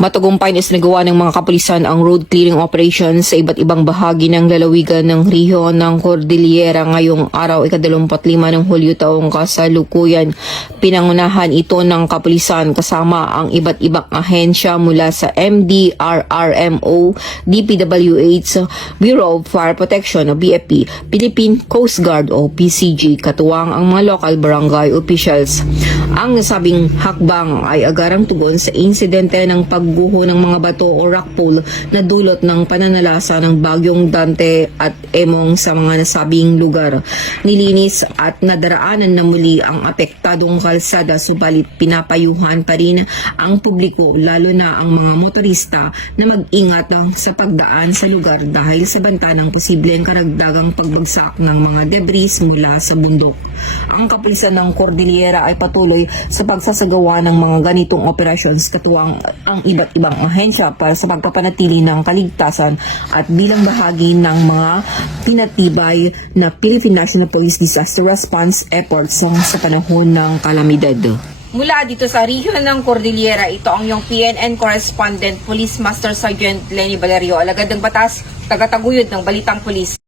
Matagumpay na isinagawa ng mga kapulisan ang road clearing operations sa iba't ibang bahagi ng lalawigan ng rehiyon ng Cordillera ngayong araw ika-25 ng Hulyo taong kasalukuyan. Pinangunahan ito ng kapulisan kasama ang iba't ibang ahensya mula sa MDRRMO, DPWH, Bureau of Fire Protection o BFP, Philippine Coast Guard o PCG, katuwang ang mga local barangay officials. Ang nasabing hakbang ay agarang tugon sa insidente ng pagguho ng mga bato o rockpool na dulot ng pananalasa ng bagyong Dante at Emong sa mga nasabing lugar. Nilinis at nadaraanan na muli ang apektadong kalsada, subalit pinapayuhan pa rin ang publiko, lalo na ang mga motorista, na mag-ingat sa pagdaan sa lugar dahil sa banta ng posibleng karagdagang pagbagsak ng mga debris mula sa bundok. Ang kapulisan ng Cordillera ay patuloy sa pagsasagawa ng mga ganitong operations, katuwang ang iba't ibang ahensya para sa pagpapanatili ng kaligtasan at bilang bahagi ng mga tinatibay na Philippine National Police Disaster Response efforts sa panahon ng kalamidad. Mula dito sa rehiyon ng Cordillera, ito ang iyong PNN correspondent, Police Master Sergeant Lenny Valerio, alagad ng batas, tagataguyod ng Balitang Pulis.